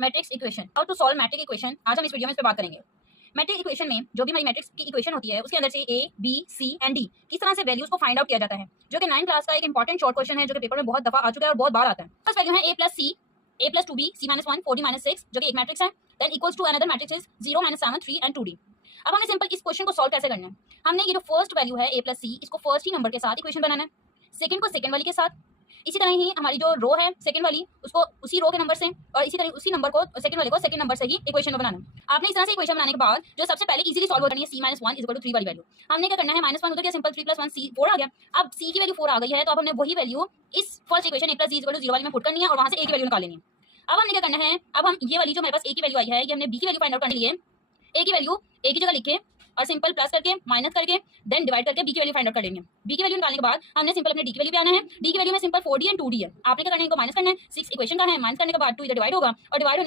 Matrix equation, how to solve matrix equation. आज हम इस वीडियो में इस पे बात करेंगे। मैट्रिक इक्वेशन में जो भी हमारी मैट्रिक्स की इक्वेशन होती है उसके अंदर से A B C and D किस तरह से वैल्यूज को फाइंड आउट किया जाता है, जो कि 9th क्लास का एक इंपॉर्टेंट शॉर्ट क्वेश्चन है जो कि पेपर में बहुत दफा आ चुका है और बहुत बार आता है। फर्स्ट वैल्यू है a plus c, a plus 2b, c minus 1, 4d minus 6, जो कि एक मैट्रिक्स है। Then equals to another matrix is 0 minus 7, 3 and 2d। अब हमने सिंपल इस क्वेश्चन को सॉल्व कैसे करना है, हमने ये जो फर्स्ट वैल्यू है a प्लस सी, इसको फर्स्ट ही नंबर के साथ इक्वेशन बनाना है, सेकंड को सेकंड वाली के साथ, इसी तरह ही हमारी जो रो है सेकंड वाली उसको उसी रो के नंबर से, और इसी तरह उसी नंबर को सेकंड वाले को सेकंड नंबर से ही इक्वेशन को बनाना है। आपने इस तरह से इक्वेशन बनाने के बाद जो सबसे पहले इजीली सॉल्व करनी है c minus 1 is equal to 3 वाली वैल्यू, हमने क्या करना है माइनस 1 उधर गया, सिंपल 3 प्लस 1 c 4 आ गया। अब c की वैल्यू 4 आ गई है तो अब हमने वही वैल्यू इस first equation a plus c is equal to 0 वाली में पुट करनी है और वहां से a की वैल्यू निकाल लेनी है। अब हमने क्या करना है, अब हम ये वाली जो मेरे पास a की वैल्यू आई है ये हमने b की वैल्यू फाइंड आउट करने के लिए a की वैल्यू a की जगह लिखे और सिंपल प्लस करके माइनस करके देन डिवाइड करके b की वैल्यू फाइंड आउट कर लेंगे। b की वैल्यू निकालने के बाद हमने सिंपल अपने d की वैल्यू पे आना है। d की वैल्यू में सिंपल 4d एंड 2d है, आपने क्या करना है इनको माइनस करना है, 6 इक्वेशन का है, माइनस करने के बाद 2 इधर डिवाइड होगा और डिवाइड